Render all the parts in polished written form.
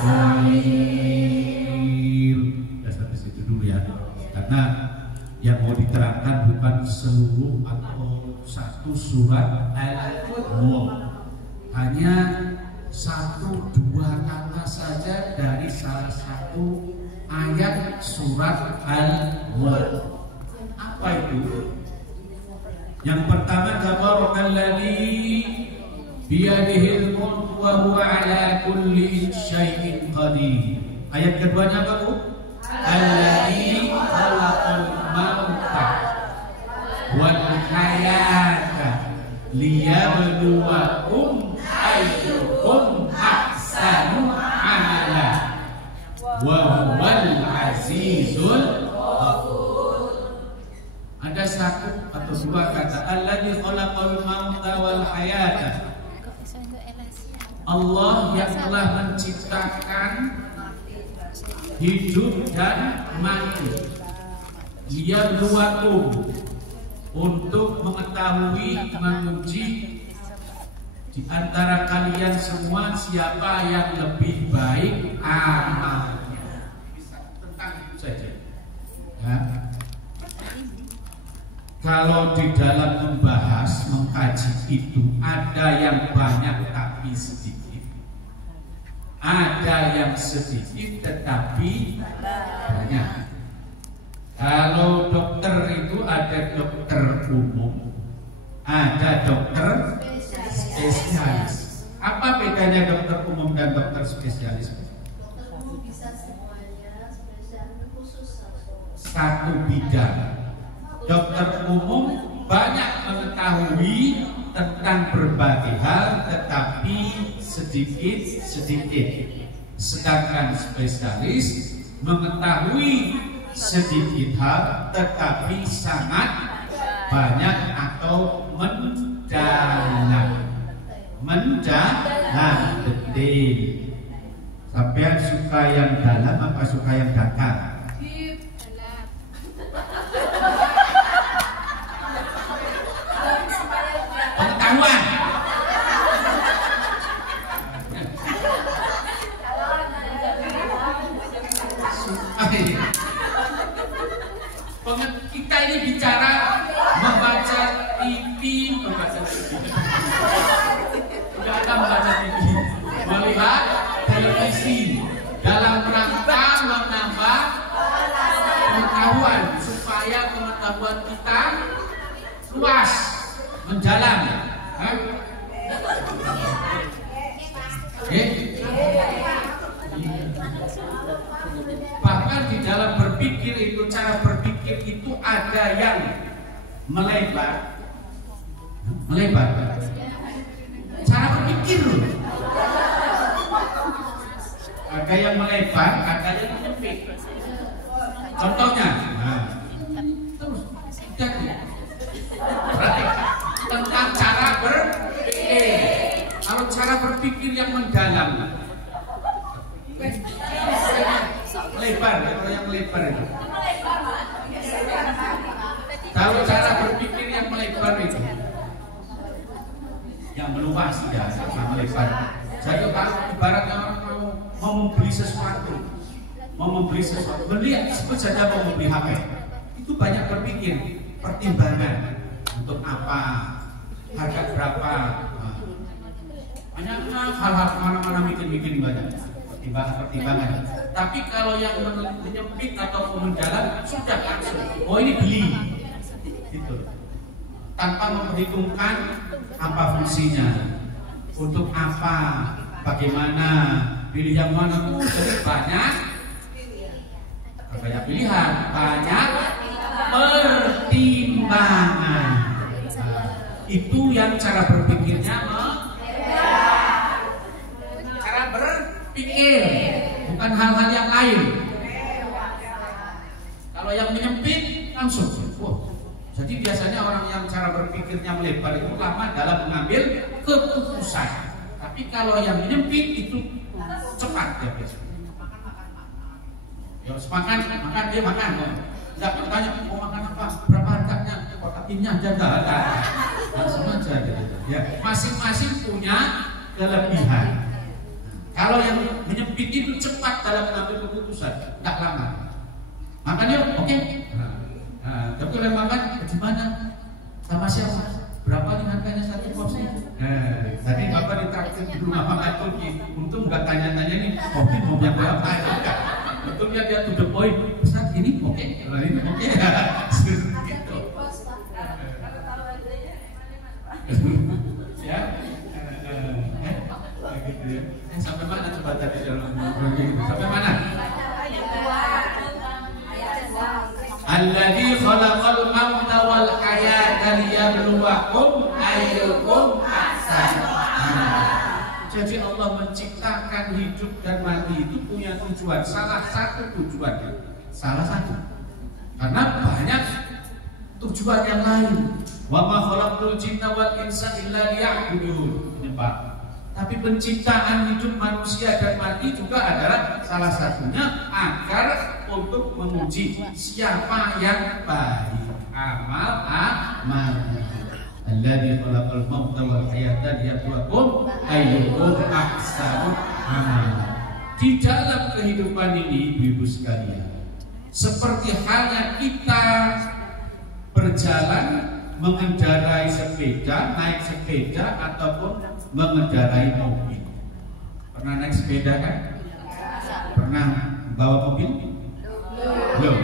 Ya, sampai situ dulu ya. Karena yang mau diterangkan bukan seluruh atau satu surat Al-Mulk, hanya satu dua kata saja dari salah satu ayat surat Al-Mulk. Apa itu? Yang pertama, tabarakalladzi biyadihil mulk wa huwa ala kulli syai'in qadir. Ayat keduanya apa, Bu? Alladzi khalaqal mauta wal hayata liyabluwakum ayyukum ahsanu amala wa huwal azizul ghafur. Ada satu atau dua kata, alladzi khalaqal mauta wal hayata. Allah yang telah menciptakan hidup dan mati, liyabluwakum, untuk mengetahui, menguji di antara kalian semua siapa yang lebih baik amalnya. Tentang itu saja ya. Kalau di dalam membahas, mengkaji itu ada yang banyak tapi sedikit, ada yang sedikit tetapi banyak. Kalau dokter itu ada dokter umum, ada dokter spesialis. Apa bedanya dokter umum dan dokter spesialis? Dokter umum bisa semuanya, spesialis khusus satu bidang. Dokter umum banyak mengetahui tentang berbagai hal tetapi sedikit-sedikit. Sedangkan spesialis mengetahui sedikit hal tetapi sangat banyak atau mendalam. Mendalam, betul. Sampai suka yang dalam apa suka yang dangkal? Pengetahuan. Kita ini bicara membaca TV, tidak ada membaca TV, melihat televisi dalam rangka menambah pengetahuan supaya pengetahuan kita luas, mendalam. Bahkan di dalam berpikir itu, cara berpikir itu ada yang melebar. Cara berpikir ada yang melebar, ada yang menyempit. Contohnya, terus berarti tentang cara berpikir. Kalau cara berpikir yang mendalam, melebar, kalau yang melebar itu. Kalau cara berpikir yang melebar itu, yang meluas ya, sama melebar. Jadi kalau ibaratnya orang mau membeli sesuatu, beli sebut saja mau membeli HP, itu banyak berpikir, pertimbangan untuk apa, harga berapa, banyak hal-hal mana-mana bikin banyak pertimbangan. Tapi kalau yang menyempit atau mendalam sudah langsung, oh ini beli, gitu, tanpa memperhitungkan apa fungsinya, untuk apa, bagaimana, pilih yang mana tuh. Jadi banyak pilihan, banyak pertimbangan. Itu yang cara berpikirnya cara berpikir, bukan hal-hal yang lain. Kalau yang menyempit langsung, jadi biasanya orang yang cara berpikirnya melebar itu lama dalam mengambil keputusan. Tapi kalau yang menyempit itu cepat ya biasanya. Ya makan dia makan. Tidak bertanya mau makan apa, berapa harganya, kotaknya jaga. Langsung aja gitu. Ya, masing-masing punya kelebihan. Kalau yang menyempit begitu cepat dalam mengambil keputusan, nggak lama. Makan yuk, oke. Tapi kalau makan, gimana? Sama siapa? Berapa nih harganya satu porsi? Tadi bapak ditraktir di rumah makan Turki. Untung nggak tanya-tanya nih, kopi mau yang berapa? Betulnya dia to the point. Ustaz ini oke, kalau ini oke. Gitu. Ya, gitu ya. Sampai mana coba tadi dalam sampai mana? Alladzi khalaqal mauta wal hayata liyabluwakum ayyukum ahsanu amala. Jadi Allah menciptakan hidup dan mati itu punya tujuan. Salah satu tujuannya, salah satu. Karena banyak tujuan yang lain. Wa ma khalaqtul jinna wal insa illa liya'budun. Ini Pak. Tapi penciptaan hidup manusia dan mati juga adalah salah satunya agar untuk menguji siapa yang baik amalnya. Alladzi khalaqal mauta wal hayata liyabluwakum ayyukum ahsanu amala. Di dalam kehidupan ini Ibu-ibu sekalian, seperti halnya kita berjalan, mengendarai sepeda, naik sepeda ataupun mengendarai mobil. Pernah naik sepeda kan? Pernah bawa mobil? Belum.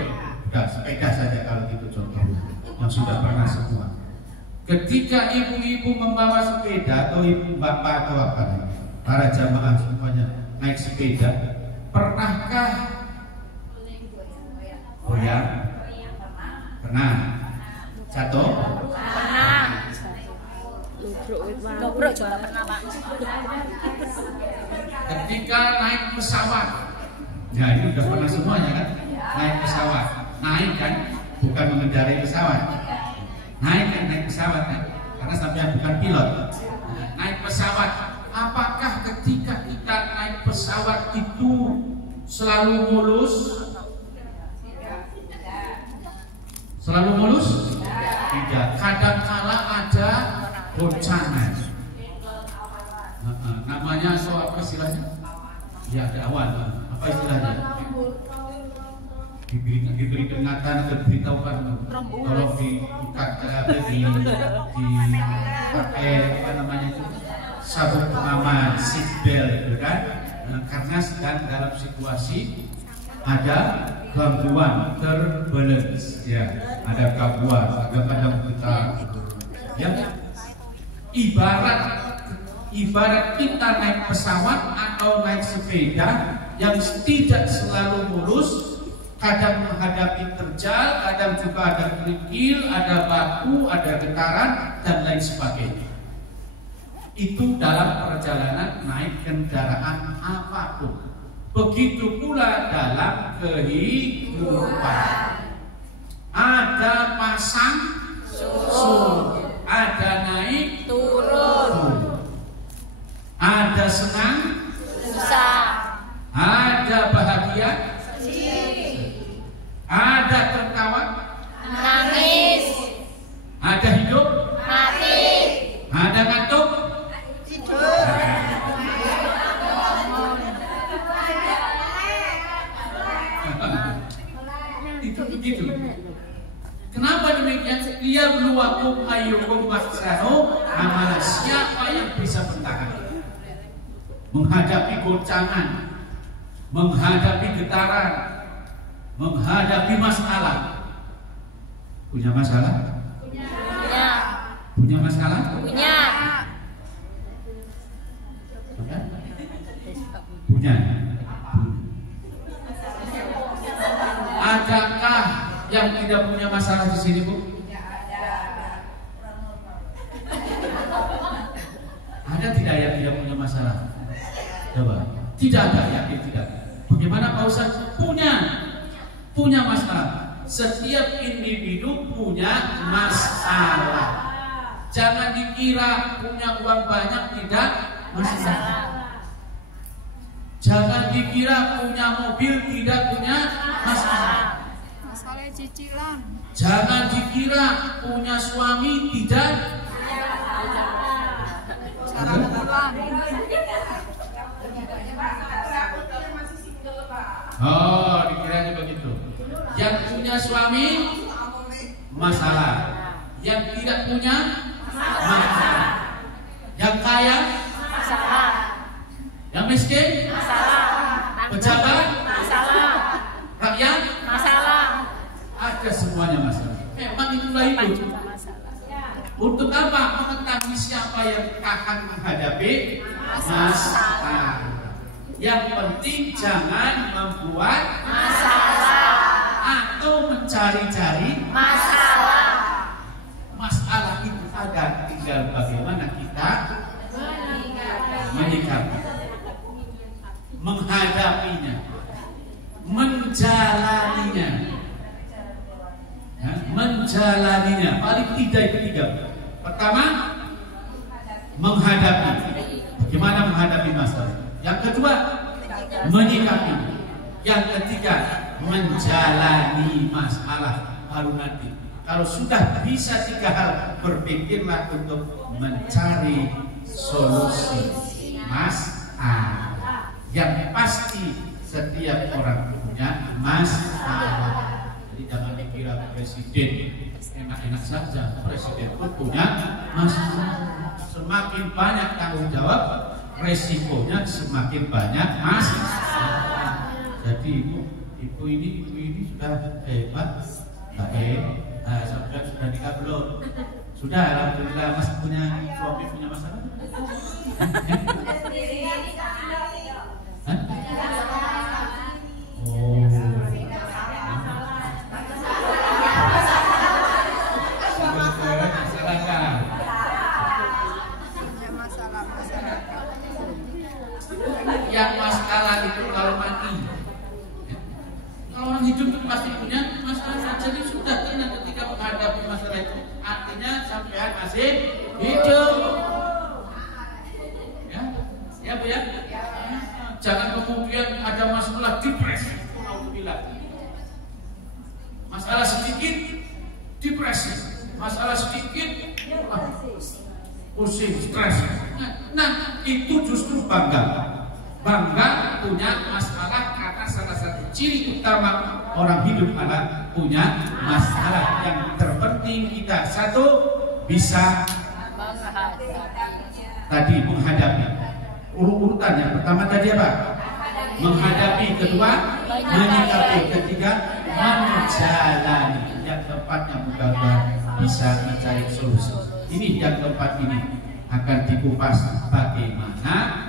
Udah sepeda saja kalau gitu contohnya. Yang sudah pernah semua. Ketika ibu-ibu membawa sepeda atau ibu bapak atau apa nih, para jamaah semuanya naik sepeda, pernahkah goyang? Pernah. Jatuh? Pernah. Ngobrol juga pernah Pak. Ketika naik pesawat, ya ini udah pernah semuanya kan? Naik pesawat, naik kan? Bukan mengendarai pesawat. Naik kan, naik pesawat kan? Karena sampai bukan pilot. Naik pesawat, apakah ketika kita naik pesawat itu selalu mulus? Selalu mulus? Tidak. Kadang-kala ada goncangan. Namanya apa istilahnya? Ya ada awan. Apa istilahnya? Diberi peringatan atau diberitahukan tolong dipakai apa namanya itu sabuk pengaman, seat belt, gitu kan? Karena sedang dalam situasi ada gangguan terbalance, ya, ada gangguan, kadang-kadang kita, ya, ibarat kita naik pesawat atau naik sepeda yang tidak selalu mulus. Kadang menghadapi terjal, kadang juga ada kerikil, ada batu, ada getaran, dan lain sebagainya. Itu dalam perjalanan naik kendaraan apapun. Begitu pula dalam kehidupan. Ada pasang surut, ada naik turun, ada senang susah, ada bahagia, ada tertawa, nangis, ada hidup, mati, ada ngantuk, tidur. Itu begitu. Kenapa demikian? Dia berluakum ayyukum ahsanu amala. Siapa yang bisa bertahan menghadapi goncangan, menghadapi getaran, menghadapi masalah? Punya masalah? Punya. Punya masalah? Punya. Punya. Adakah yang tidak punya masalah di sini, Bu? Ada tidak yang tidak punya masalah? Coba. Tidak ada, yakin tidak. Bagaimana Pak Ustaz? Punya masalah. Setiap individu punya masalah. Jangan dikira punya uang banyak tidak masalah. Jangan dikira punya mobil tidak punya masalah. Masalah cicilan. Jangan dikira punya suami tidak Cara pulang. Oh, dikiranya begitu. Yang punya suami masalah, yang tidak punya masalah, yang kaya Masalah. yang miskin Masalah. pejabat Masalah. rakyat Masalah. ada semuanya masalah. Memang itulah Depan itu. juga masalah. Untuk apa? Mengetahui siapa yang akan menghadapi masalah. Yang penting jangan membuat Masalah. atau mencari-cari Masalah. masalah itu ada, tinggal bagaimana kita menyikapi, menghadapinya, menjalaninya. Ya, menjalaninya. Paling tidak itu tiga. Pertama, menghadapi. Bagaimana menghadapi masalah? Yang kedua, menyikapi. Yang ketiga, menjalani masalah. Baru nanti, kalau sudah bisa tiga hal, berpikirlah untuk mencari solusi masalah. Yang pasti setiap orang punya masalah. Jadi jangan dikira presiden enak-enak saja. Presiden pun punya masalah. Semakin banyak tanggung jawab, resikonya semakin banyak masalah. Jadi ibu ini sudah hebat, baik. Sudah nikah belum? Sudah, alhamdulillah. Mas punya suami punya masalah? Hah? Oh. Yang masalah itu kalau mati, kalau orang hidup itu pasti punya masalah. Jadi sudah tenang ketika menghadapi masalah itu, artinya sampai masih hidup. Ya Bu ya. Jangan kemudian ada masalah depresi, masalah sedikit depresi, masalah sedikit pusing, stres. Nah, itu justru bangga punya masalah, karena salah satu ciri utama orang hidup adalah punya masalah. Yang terpenting kita satu bisa tadi menghadapi. Urutan yang pertama tadi apa? Menghadapi. Kedua, menyikapi. Ketiga, menjalani. Yang keempatnya mudah-mudahan bisa mencari solusi. Ini yang keempat ini akan dikupas bagaimana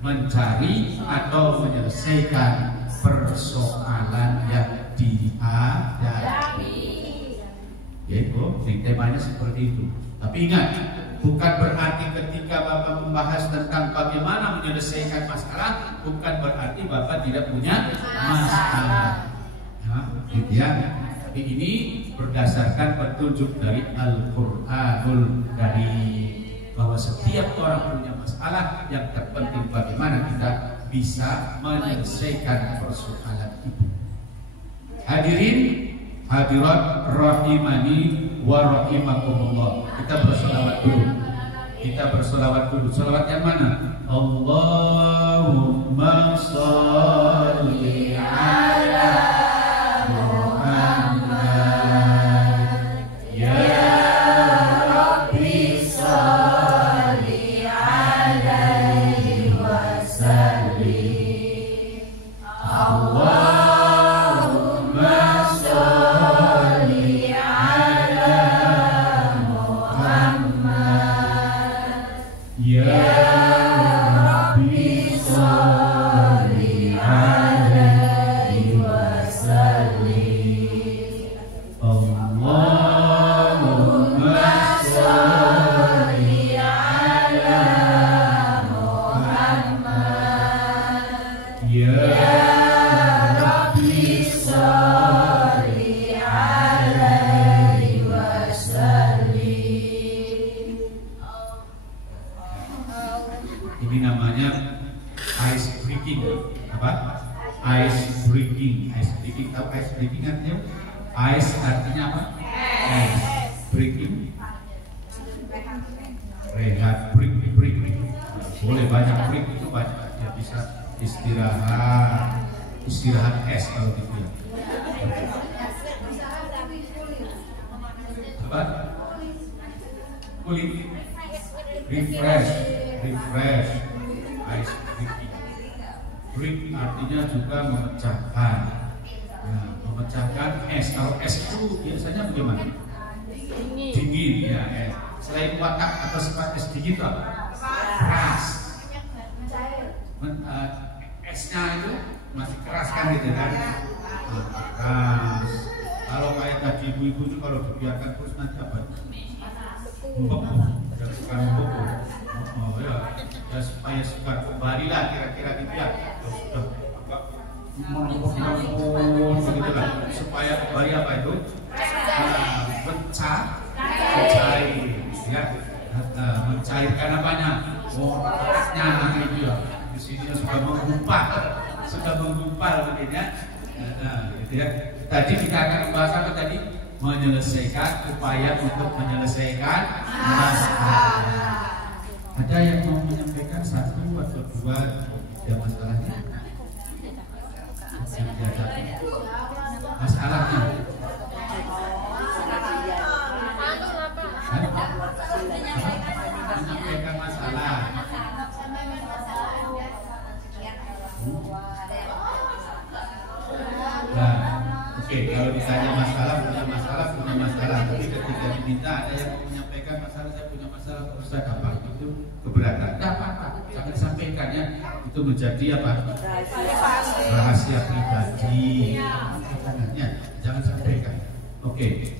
mencari atau menyelesaikan persoalan yang dihadapi. Temanya seperti itu. Tapi ingat, bukan berarti ketika Bapak membahas tentang bagaimana menyelesaikan masalah, bukan berarti Bapak tidak punya masalah. Gitu ya. Tapi ini berdasarkan petunjuk dari Al-Qur'anul Karim, bahwa setiap orang punya masalah. Yang terpenting bagaimana kita bisa menyelesaikan persoalan itu. Hadirin hadirat rahimani wa rahimakumullah. Kita bersolawat dulu. Solawat yang mana? Allahumma sholli ala Muhammad ya Rabbi sholli alaihi wasallim. Allahumma sholli ala Muhammad ya Rabbi sholli alaihi wasallim. Allahumma sholli ala Muhammad ya Rabbi sholli alaihi wasallim. Ini namanya ice breaking. Apa? Ice breaking. Ice breaking. Tahu ice breaking artinya? Ice artinya apa? Ice breaking. Rehat, break. Boleh banyak break, itu banyak. Ya bisa istirahat, istirahat es kalau gitu ya. Apa? Kulit. Refresh, ice drinking. Drink artinya juga memecahkan. Nah, memecahkan es. Kalau es itu biasanya bagaimana? Dingin ya es. Selain watak atau sifat es dingin itu apa? Keras. Esnya itu masih keras kan gitu kan? Keras. Kalau kayak tadi ibu-ibu itu kalau dibiarkan terus nanti apa? Membeku. Oh ya, supaya sudah kembalilah kira-kira gitu ya. Sudah menumpuk begitu lah. Supaya kembali apa itu? Mencair, ya. Mencairkan apanya? Esnya itu ya. Di sini sudah menggumpal begini ya. Gitu ya. Tadi kita akan membahas apa tadi? Menyelesaikan upaya untuk menyelesaikan masalah. Ada yang mau menyampaikan satu atau dua masalahnya? Yang dihadapi masalahnya. Menyampaikan masalah. Nah, oke, kalau ditanya masalah, punya masalah. Tapi ketika diminta ada yang mau menyampaikan masalah, saya punya masalah, terus saya gampang itu keberatan. Tidak apa-apa, jangan disampaikan ya. Itu menjadi apa? Rahasia pribadi. Ya, jangan sampaikan. Oke,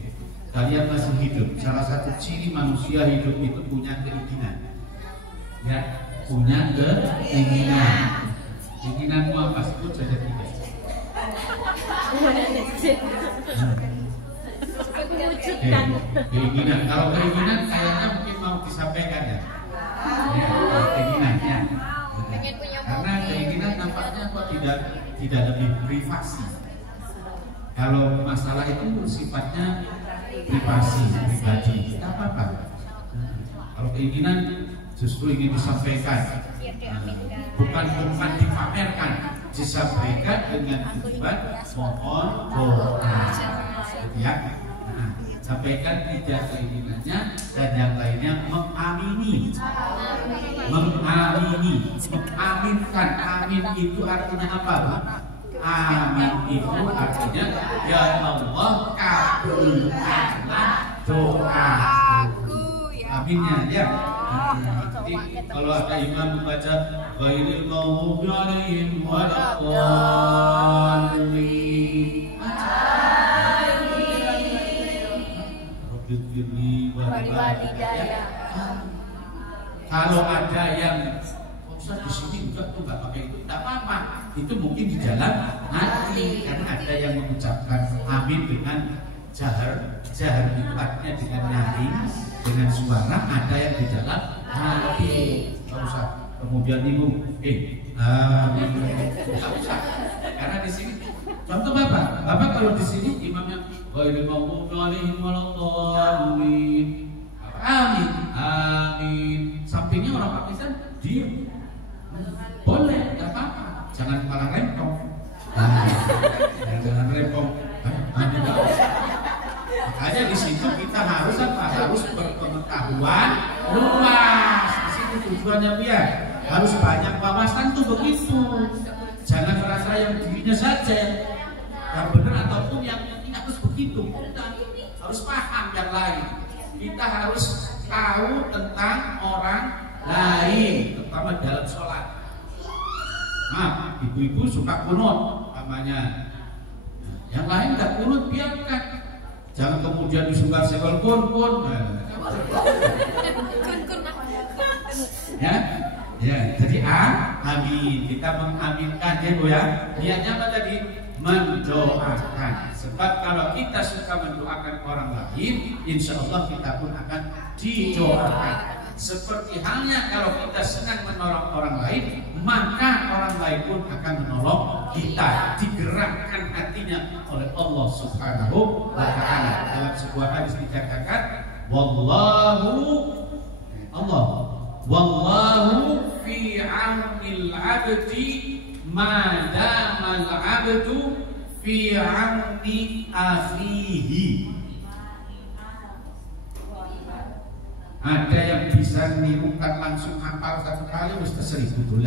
kalian masih hidup. Salah satu ciri manusia hidup itu punya keinginan. Ya, punya keinginan. Keinginanmu apa? Sebut saja tiga. Keinginan. Kalau keinginan kayaknya mungkin mau disampaikan ya. Keinginannya. Karena keinginan nampaknya kok tidak lebih privasi. Kalau masalah itu sifatnya privasi, pribadi, tidak apa-apa. Kalau keinginan justru ingin disampaikan, bukan dipamerkan, disampaikan dengan tujuan mohon doa, ya. Sampaikan tidak keinginannya dan yang lainnya mengaminkan. Amin itu artinya apa, Bu? Amin itu artinya ya Allah kabulkanlah doa. Aminnya ya. Jadi kalau ada imam membaca ghairil maghdubi alaihim waladdallin, kalau ada yang Ustaz di sini juga tuh nggak pakai itu, tidak apa-apa. Itu mungkin di dalam hati, karena ada yang mengucapkan amin dengan jahar itu artinya dengan nyaring, dengan suara. Ada yang di dalam hati. Nggak usah kemudian bingung. Amin. Nggak usah. Karena di sini contoh Bapak kalau di sini imamnya ghairil maghdubi alaihim waladdallin. Amin. Sampingnya orang Pakistan diam. Boleh, nggak apa-apa. Jangan malah rempong. Jangan rempong. Amin. Makanya di situ kita harus berpengetahuan luas. Di situ tujuannya biar harus banyak wawasan tuh begitu. Jangan merasa yang dirinya saja yang benar ataupun yang tidak harus begitu. Kita harus paham yang lain. Kita harus tahu tentang orang lain, terutama dalam sholat. Ibu-ibu suka kunut namanya. Yang lain nggak kunut, biarkan. Jangan kemudian disungkar sekol kun. Ya, jadi amin. Kita mengaminkan ya Bu ya. Niatnya apa tadi? Mendoakan. Sebab kalau kita suka mendoakan orang lain, insya Allah kita pun akan didoakan. Seperti halnya kalau kita senang menolong orang lain, maka orang lain pun akan menolong kita. Digerakkan hatinya oleh Allah Subhanahu wa Ta'ala. Dalam sebuah hadis dikatakan, wallahu fi fi 'aunil 'abdi ma damal 'abdu fi 'auni akhihi. Ada yang bisa nirukan langsung hafal satu kali mesti $1.000.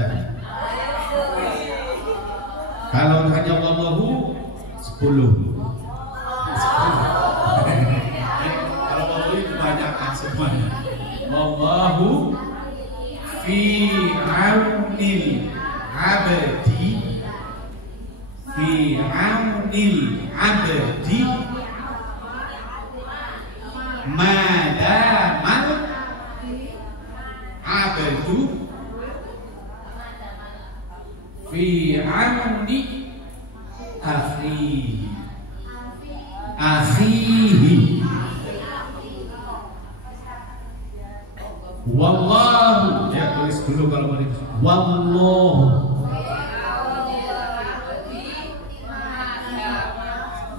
Kalau hanya wallahu 10. Kalau wallahu itu banyak kan semuanya. Wallahu fi 'aunil 'abdi fi 'aunil 'abdi ma damal 'abdu fi 'auni akhihi. Wallahu, ya tulis dulu kalau mau ditulis. Wallahu.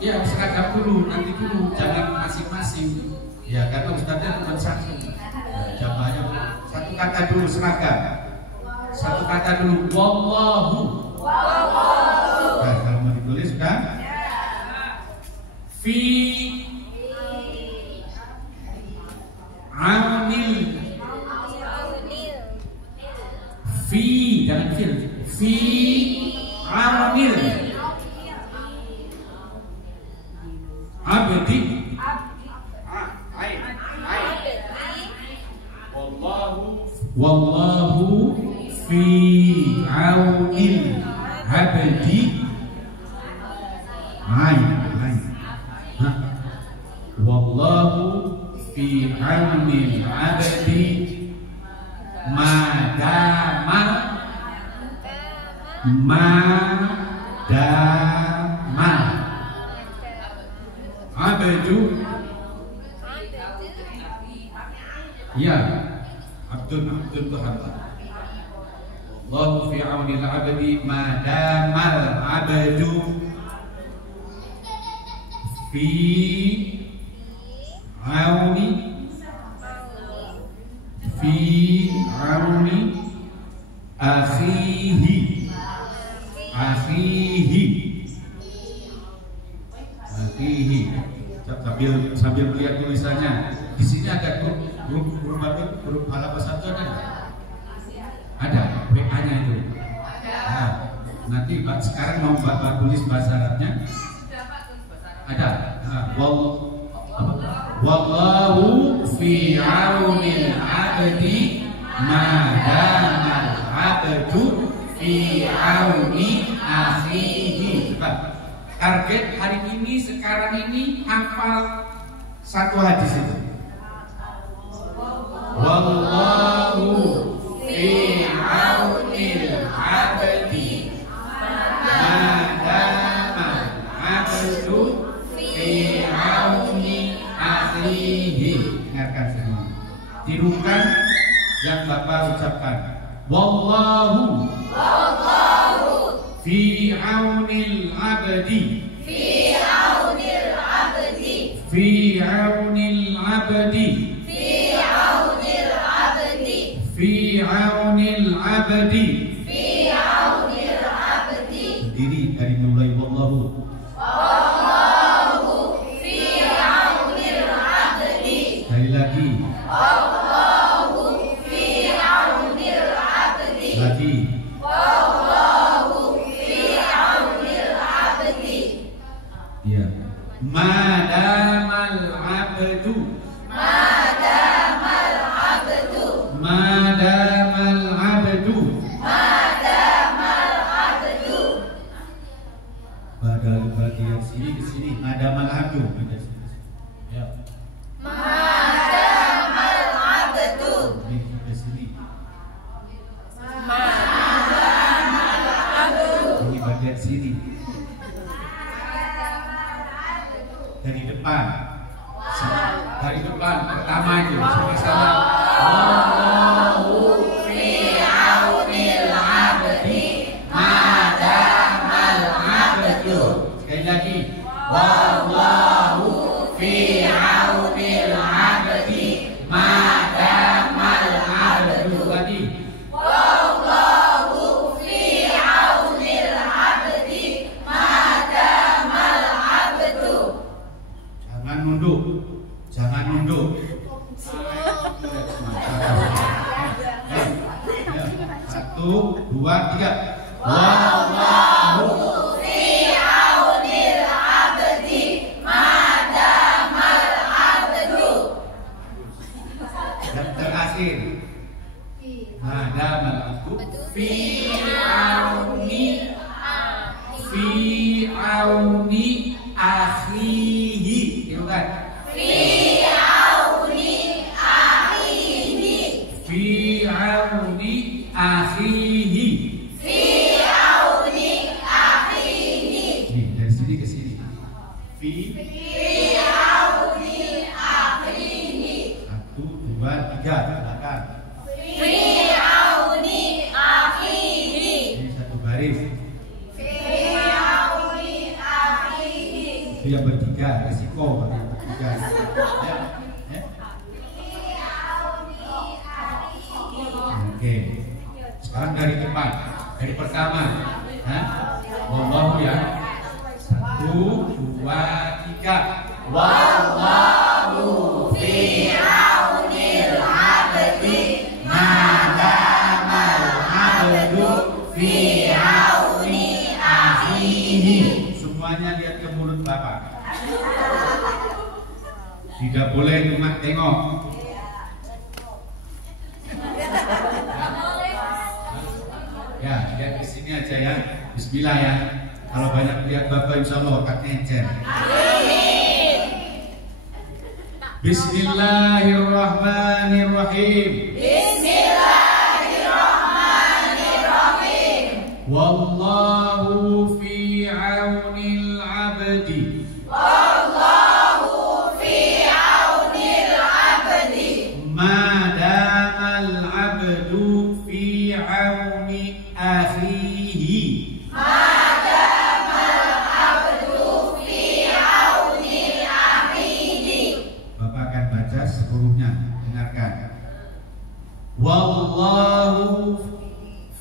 Ya seragam dulu, nanti dulu, jangan masing-masing. Ya karena ustadznya cuma satu. Jamaahnya satu kata dulu seragam. Satu kata dulu. Wallahu. Nah, kalau mau ditulis sudah. Fi aunil. Fi jangan fil. Fi aunil abdi. Wallahu fi aunil abdi. Wallahu fi aunil abdi madamal abdu. Ya, abdun itu hamba. Wallahu fi aunil abdi madamal abdu fi auni akhihi. Sambil melihat tulisannya. Di sini ada huruf halaman satu ada nggak? Ada WA-nya itu. Nah, nanti sekarang mau tulis bahasa Arabnya. Ada. Wallahu fi aunil abdi ma damal abdu fi auni akhihi. Target hari ini sekarang ini hafal satu hadis itu. Wallahu fi aunil abdi ma damal abdu fi auni akhihi. Dengarkan semua. Tirukan yang Bapak ucapkan. Wallahu fi aunil abdi fi aunil abdi fi aunil abdi fi aunil abdi fi aunil abdi fi aunil abdi. Berdiri dari mulai wallahu fi aunil abdi. Sekali lagi wallahu fi aunil abdi. Lagi madamal abdu madamal abdu madamal abdu madamal abdu. Pada bagian sini ke sini madamal abdu. Ya. Madamal abdu. Ini ke sini. Madamal abdu. Ini bagian sini. Dari depan pertama itu sama-sama. Wallahu fi aunil abdi madamal abdu. Sekali lagi. Wallahu fi aunil abdi madamal abdu. Lagi. Wallahu fi aunil abdi madamal abdu. Dan terakhir Fi. madamal abdu fi auni akhihi, gitu kan? Fi auni akhihi. Fi auni akhihi. Fi auni akhihi. Nih, dari sini ke sini. Fi Fi auni akhihi. 1, 2, 3 silakan. Fi auni akhihi. Ini satu baris. Fi auni akhihi. Itu yang bertiga, resiko yang bertiga. Ya. Ya. Oke. Sekarang dari depan, dari pertama. Hah? Wallahu ya. 1, 2, 3. Wallahu fi aunil abdi madamal abdu fi auni akhihi. Semuanya lihat ke mulut Bapak. Tidak boleh cuma tengok. Ya, lihat di sini aja ya. Bismillah ya. Kalau banyak lihat Bapak insya Allah akan encer. Bismillahirrahmanirrahim. Bismillahirrahmanirrahim. Wallahu fi aunil abdi Wallahu fi aunil abdi madamal abdu fi auni akhihi. madamal abdu fi aunil akhihi. Bapak akan baca seluruhnya, dengarkan. Wallahu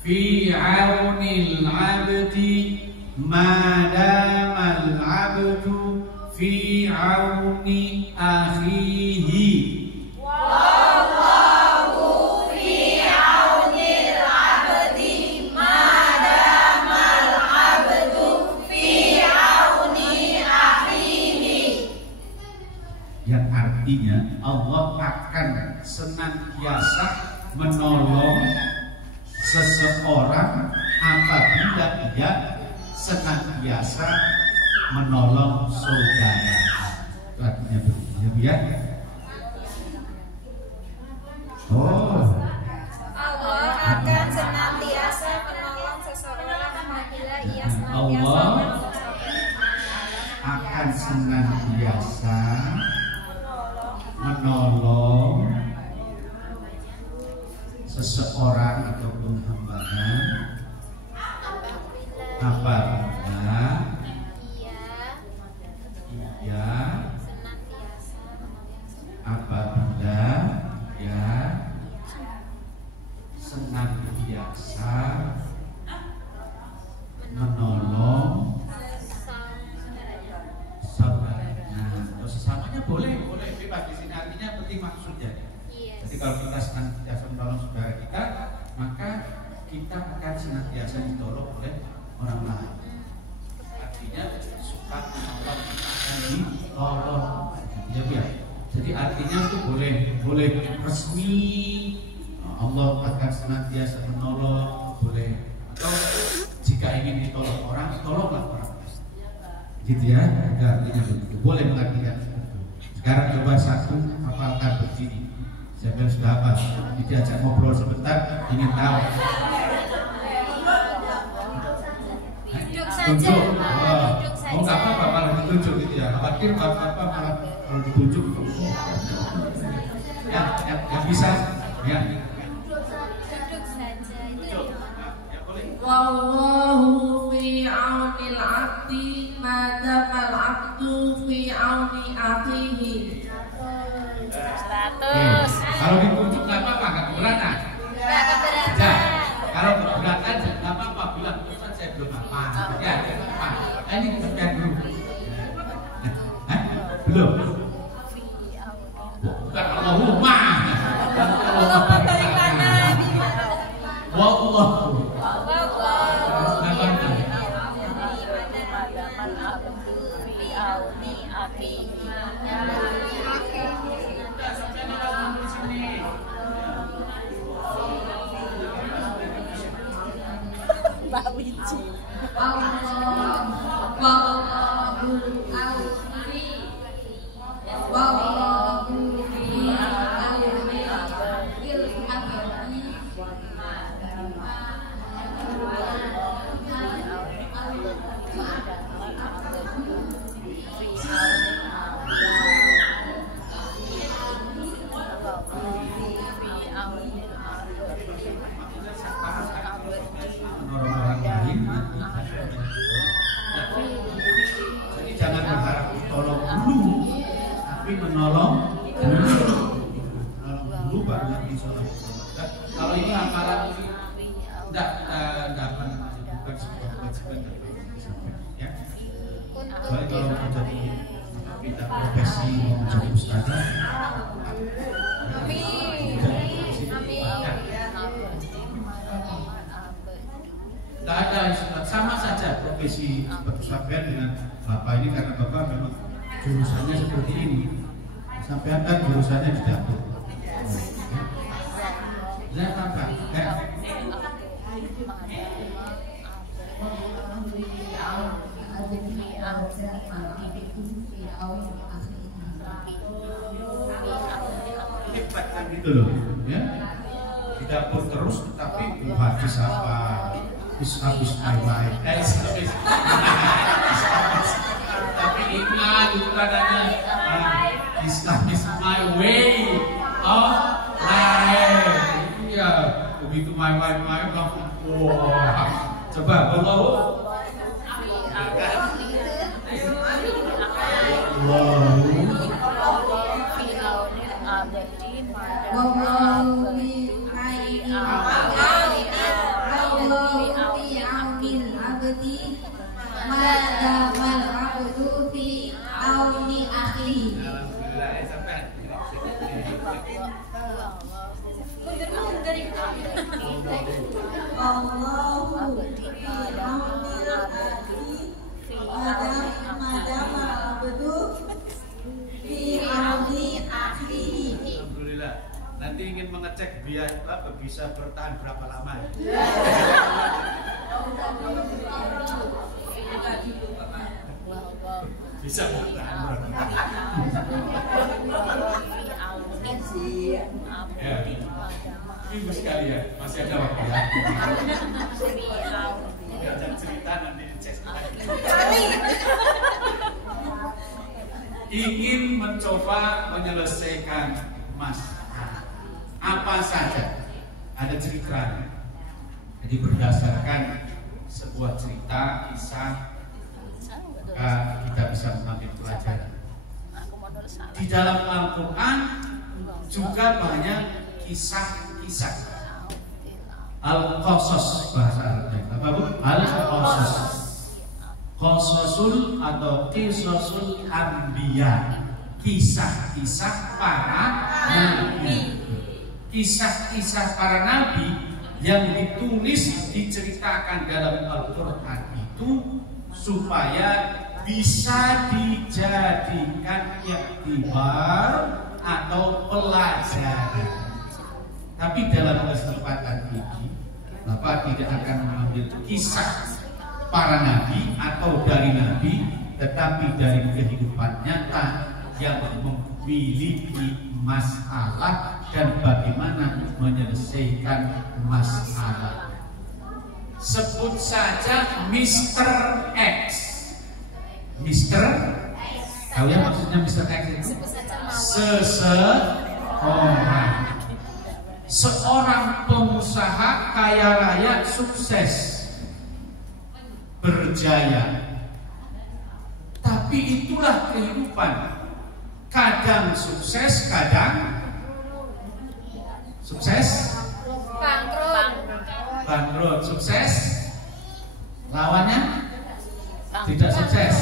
fi aunil abdi madamal abdu fi auni akhihi. Wallahu fi aunil abdi madamal abdu fi auni akhihi. Yang artinya Allah akan senantiasa menolong seseorang apabila dia senantiasa menolong saudara. Itu artinya begitu ya. Oh, Allah akan senantiasa menolong seseorang apabila ia senantiasa Allah menolong seseorang. akan senantiasa menolong seseorang ataupun hambanya apabila ia apabila ia senantiasa menolong saudaranya atau sesamanya, boleh bebas di sini, artinya penting maksudnya. Jadi kalau kita senantiasa menolong saudara kita, maka kita akan senantiasa ditolong oleh orang lain. Artinya suka menolong, kita akan ditolong. Ya biar. Jadi artinya itu boleh resmi, Allah akan senantiasa menolong, boleh. Atau jika ingin ditolong orang, tolonglah orang. Gitu ya, artinya begitu. Boleh mengartikan itu. Sekarang coba satu hafalkan begini. Siapa yang sudah hafal? Diajak ngobrol sebentar, ingin tahu. Duduk saja. Tunjuk. Duduk saja. Oh nggak apa-apa malah ditunjuk gitu ya. Khawatir apa-apa malah kalau ditunjuk. Yang bisa ya. Duduk saja. Itu Ya boleh. Wallahu fi aunil abdi madamal abdu fi auni akhihi. Kalau ditunjuk nggak apa-apa, nggak keberatan. nggak keberatan. Ya, kalau keberatan nggak apa-apa, bilang Ustaz saya belum apa. Ya, nggak apa. Ini kerjaan dulu. Hah? Belum. Bukan Allahumma. Allahumma barik lana. Wallahu. Wallahu orang lain. Jadi jangan berharap tolong dulu, tapi menolong dulu baru nanti sholat. Kalau ini amalan ini tidak dapat bukan sebuah kewajiban ya. Kecuali kalau mau jadi kita profesi mau menjadi ustazah. Tidak ada sama saja profesi seperti sampean dengan bapak ini karena bapak memang jurusannya seperti ini. Sampean kan jurusannya di dapur. Lihat apa? Hebat kan gitu loh, ya. Di dapur terus, tapi hadis apa? Habis my wife, tapi ingat bukan hanya Islam is my way of life. Iya, begitu my wife langsung wah. Coba Allah. Alhamdulillah. Nanti ingin mengecek biar bisa bertahan berapa lama. Bisa bertahan berapa ya. Minggu sekali ya, masih ada waktu ya. Diajak cerita nanti dicek. Ingin mencoba menyelesaikan masalah apa saja, ada ceritanya. Jadi berdasarkan sebuah cerita, kisah, kita bisa mengambil pelajaran. Di dalam Al-Quran juga banyak kisah-kisah. Al-Qasas bahasa Arabnya. Apa Bu? Al-Qasas. Qasasul atau Qisasul Anbiya. Kisah-kisah para nabi. Kisah-kisah para nabi yang ditulis diceritakan dalam Al-Quran itu supaya bisa dijadikan iktibar atau pelajaran. Tapi dalam kesempatan ini Bapak tidak akan mengambil kisah para nabi atau dari nabi, tetapi dari kehidupan nyata yang memiliki masalah dan bagaimana menyelesaikan masalah. Sebut saja Mr. X. Mr. Tahu ya maksudnya Mr. X itu? Seorang pengusaha kaya raya sukses, berjaya. Tapi itulah kehidupan. Kadang sukses, kadang bangkrut. Sukses lawannya tidak sukses.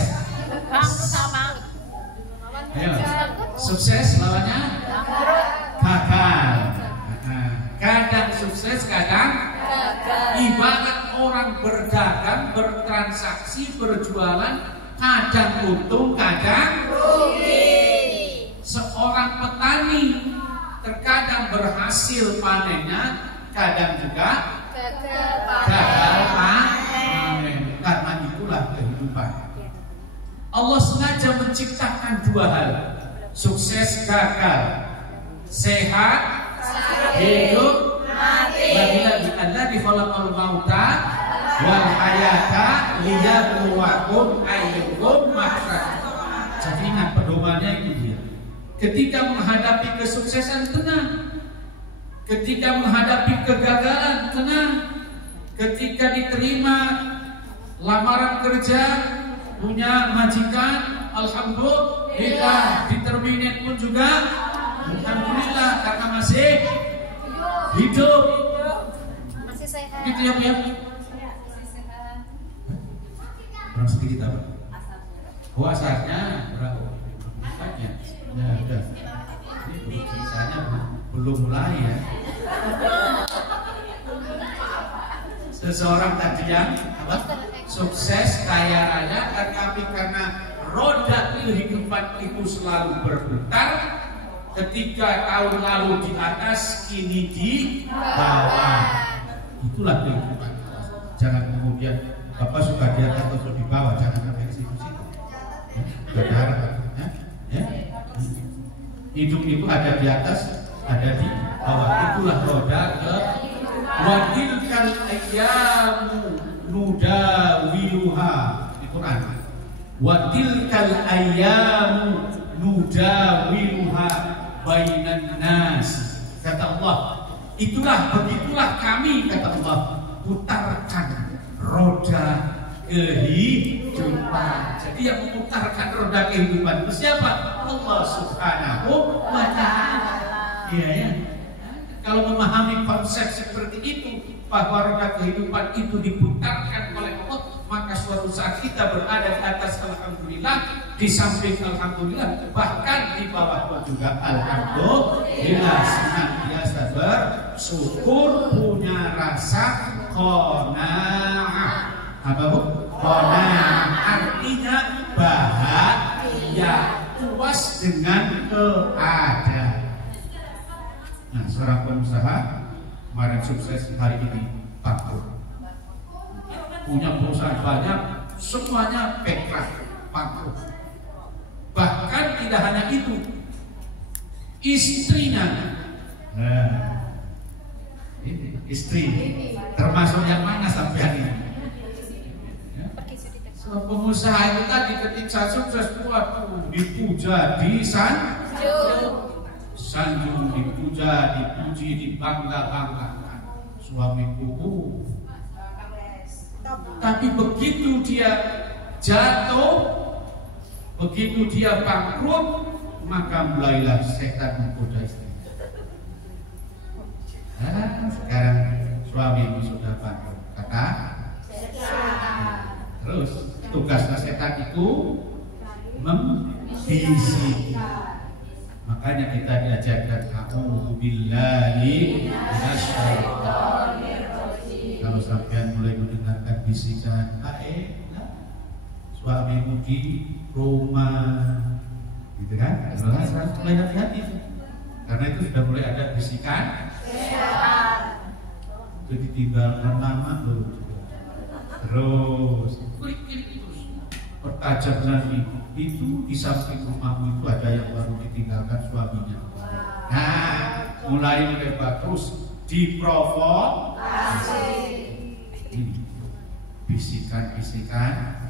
Ayo. Sukses lawannya gagal. Kadang sukses, kadang ibarat orang berdagang, bertransaksi, berjualan, kadang untung, kadang rugi. Seorang petani terkadang berhasil panennya, kadang juga gagal panen. Allah sengaja menciptakan dua hal, sukses gagal, sehat hidup mati. Lagi-lagi alladzi khalaqal mauta wal hayata liyabluwakum ayyukum ahsanu. Jadi ingat pedomannya itu dia. Ketika menghadapi kesuksesan tenang, ketika menghadapi kegagalan tenang, ketika diterima lamaran kerja, punya majikan, alhamdulillah, diterminate pun juga alhamdulillah karena masih hidup. Masih sehat. Gitu ya Bu ya. Masih sehat. Kurang sedikit apa? Oh asarnya berapa? Banyak. Ya udah. Ini ceritanya belum mulai ya. Seseorang tadi yang apa? Sukses, kaya raya, tetapi karena roda kehidupan itu selalu berputar. Ketika tahun lalu di atas, kini di bawah. Itulah kehidupan. Jangan kemudian Bapak suka di atas atau di bawah, jangan sampai ke situ-situ. Berharap, ya. Hidup itu ada di atas, ada di bawah. Itulah roda ke wadilkal ayyamu nudawiluha di Quran. Wadilkal ayyamu nudawiluha bainan nas. Kata Allah, begitulah kami, kata Allah, putarkan roda kehidupan. Jadi yang memutarkan roda kehidupan itu siapa? Allah Subhanahu wa ta'ala. Iya ya. Kalau memahami konsep seperti itu, bahwa roda kehidupan itu diputarkan oleh Allah, maka suatu saat kita berada di atas alhamdulillah, di samping alhamdulillah, bahkan di bawah pun juga alhamdulillah, senantiasa bersyukur, punya rasa qanaah. Apa Bu? Qanaah artinya bahagia, puas dengan keadaan. Nah, seorang pengusaha kemarin sukses, hari ini bangkrut. Punya perusahaan banyak, semuanya bankrupt, bangkrut. Bahkan tidak hanya itu, istrinya, istri termasuk yang mana sampai ini? Pengusaha itu tadi ketika sukses, waduh, dipuja, sanjung, dipuja, dipuji, dibangga-banggakan. Suamiku, tapi begitu dia jatuh, begitu dia bangkrut, maka mulailah setan menggoda istri. Sekarang suamimu sudah bangkrut, kata terus tugasnya setan itu membisiki. Makanya kita diajarkan a'udzubillahi minasyaitonir rajim. Kalau sampean mulai mendengarkan bisikan, suamimu di rumah, gitu kan? Harus mulai hati-hati itu. Karena itu sudah mulai ada bisikan. Itu ditinggalkan lama loh. Terus pertajam lagi. Itu di samping rumahmu itu ada yang baru ditinggalkan suaminya. Nah, mulai melebar terus diprovokasi. Ini bisikan-bisikan,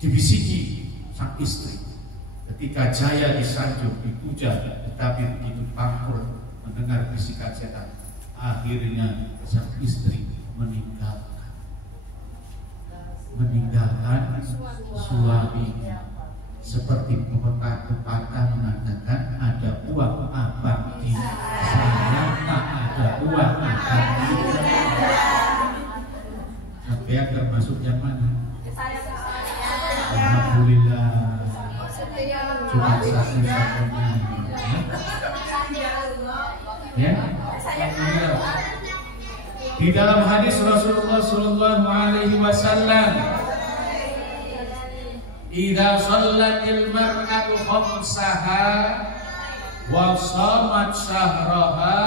dibisiki sang istri. Ketika jaya disanjung, dipuja, tetapi begitu bangkrut mendengar bisikan setan, akhirnya sang istri meninggalkan suaminya. Seperti pepatah mengatakan, ada uang abang di sana, tak ada uang abang di sana. Sampai termasuk yang mana? Alhamdulillah, cuma satu-satunya. Ya, alhamdulillah. Di dalam hadis Rasulullah sallallahu alaihi wasallam, "Idza shallatil mar'atu khamsaha wa shamat syahraha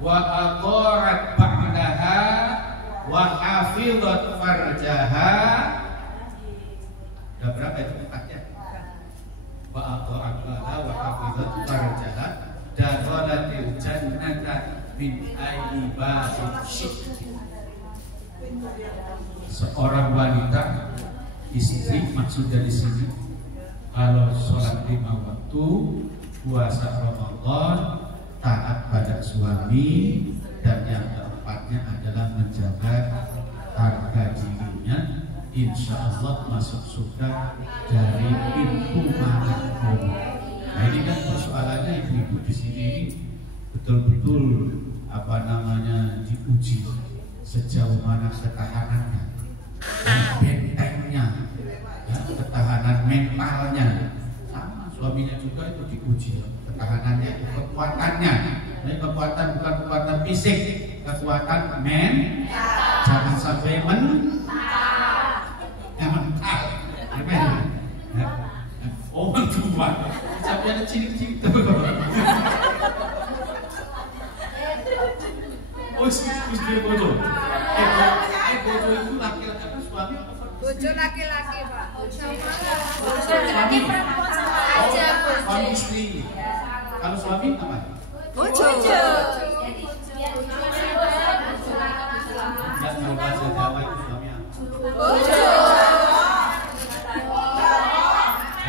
wa ata'at ba'daha wa hafizat farjaha Ada berapa itu empatnya? Wa aqra'aha wa hafizat farjaha dakhalatil jannata min ayyi babin syi'ti. Seorang wanita istri, maksudnya di sini kalau sholat 5 waktu, puasa Ramadan, taat pada suami, dan yang keempatnya adalah menjaga harga dirinya, insya Allah masuk surga dari pintu manapun. Nah ini kan persoalannya ibu-ibu di sini betul-betul diuji sejauh mana ketahanannya, bentengnya, ya, ketahanan mentalnya. Sama suaminya juga itu diuji ketahanannya, kekuatannya. Ini kekuatan bukan kekuatan fisik, kekuatan mental. Jangan sampai mental. Oh mentua, sampai ada cilik-cilik tuh. Oh istri bojo. Bojo itu laki-laki apa suami? Bojo laki-laki, Pak. Suami Perempuan sama aja. Suami istri. Kalau suami apa? Bojo. Enggak, kalau bahasa Jawa itu suami apa? Bojo.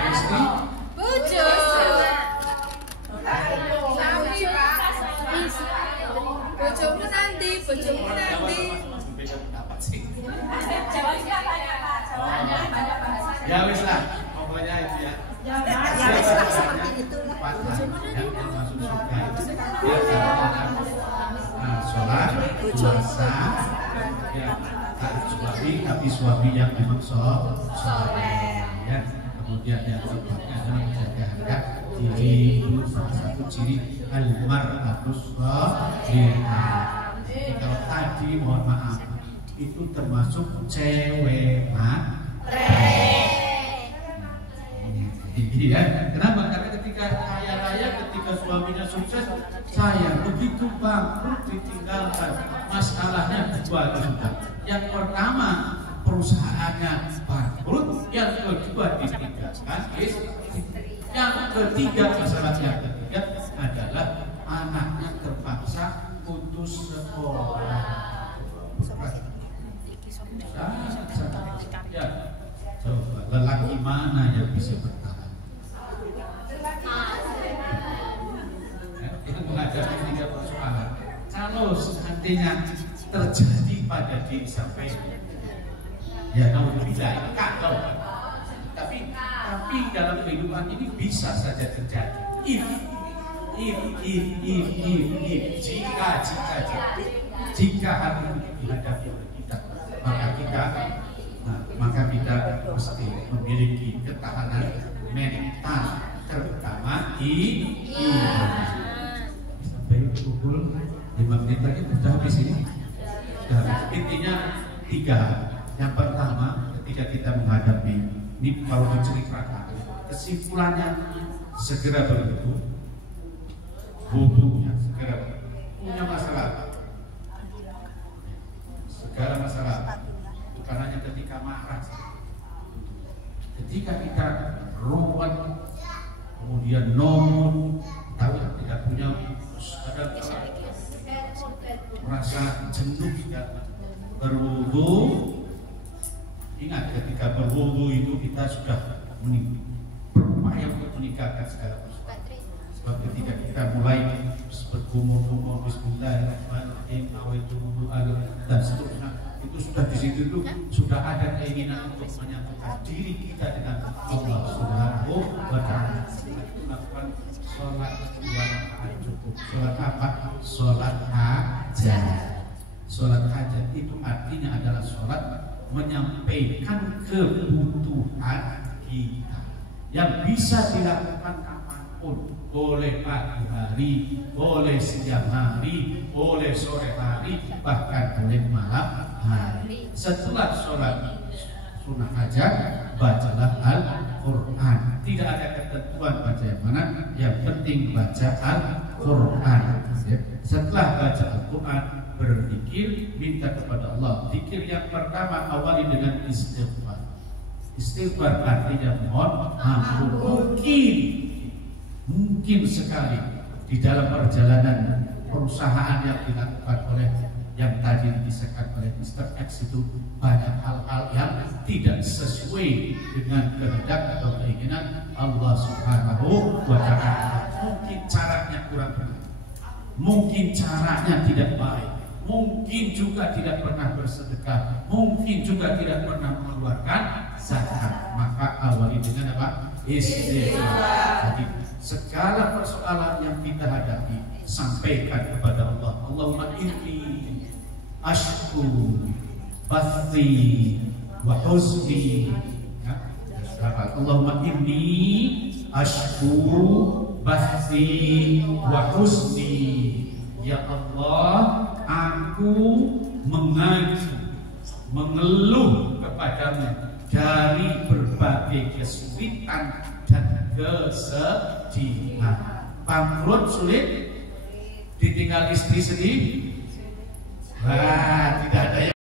Istri? Bojo. Suami, Pak. Bojomu nanti. Beda pendapat sih. Jawa juga banyak, Pak. Ya wis lah, pokoknya itu ya. Ya wis lah seperti itu. Yang masuk surga itu sholat, puasa, ya taat suami, tapi suami yang memang soleh, ya. Kemudian yang keempatnya adalah menjaga harga diri. Itu salah satu ciri al-mar'atus sholihah. Kalau tadi mohon maaf itu termasuk cewek ya. Kenapa? Karena ketika kaya raya, ketika suaminya sukses, saya begitu bangkrut ditinggalkan. Masalahnya dua juga. Yang pertama perusahaannya bangkrut, yang kedua ditinggalkan istri. Yang ketiga, masalah yang ketiga adalah anaknya terpaksa putus sekolah. Ya, coba lelaki mana yang bisa bertahan? Itu menghadapi 3 persoalan. Kalau seandainya terjadi pada diri sampai ya naudzubillah, kalau tapi dalam kehidupan ini bisa saja terjadi. If jika hal itu dihadapi oleh kita, maka kita mesti memiliki ketahanan mental, terutama iman. Sampai pukul 5 menit lagi sudah habis ini. Intinya 3. Yang pertama, ketika kita menghadapi ini, kalau diceritakan kesimpulannya segera berwudu, wudunya segera punya masalah, segala masalah, bukan hanya ketika marah, ketika kita rawat, kemudian nomor, tahu tidak punya, ada merasa jenuh, berwudu. Ingat, ketika berwudu itu kita sudah berupaya untuk meninggalkan segala persoalan. Sebab ketika kita mulai bergumul-gumul Bismillahirrahmanirrahim, dan seterusnya, itu sudah di situ itu sudah ada keinginan untuk menyatukan diri kita dengan Allah Subhanahu wa Ta'ala. Melakukan sholat 2 rakaat cukup. Sholat apa? Sholat hajat. Sholat hajat itu artinya adalah sholat menyampaikan kebutuhan kita yang bisa dilakukan kapanpun, boleh pagi hari, boleh siang hari, boleh sore hari, bahkan boleh malam hari. Setelah sholat sunnah hajat, bacalah Al-Quran. Tidak ada ketentuan baca yang mana, yang penting baca Al-Quran. Setelah baca Al-Quran, berzikir, minta kepada Allah. Zikir yang pertama awali dengan istighfar. Istighfar artinya mohon ampun. Mungkin sekali di dalam perjalanan perusahaan yang dilakukan oleh yang tadi disekat oleh Mr. X itu banyak hal-hal yang tidak sesuai dengan kehendak atau keinginan Allah Subhanahu wa Ta'ala. Mungkin caranya kurang benar, mungkin caranya tidak baik, mungkin juga tidak pernah bersedekah, mungkin juga tidak pernah mengeluarkan zakat. Maka awali dengan apa? Istighfar. Jadi segala persoalan yang kita hadapi sampaikan kepada Allah. Allahumma inni ashku bathi wa huzni. Allahumma inni ashku bathi wa huzni. Ya Allah, aku mengeluh kepadamu dari berbagai kesulitan dan kesedihan. Bangkrut sulit, ditinggal istri sedih. Wah, tidak ada yang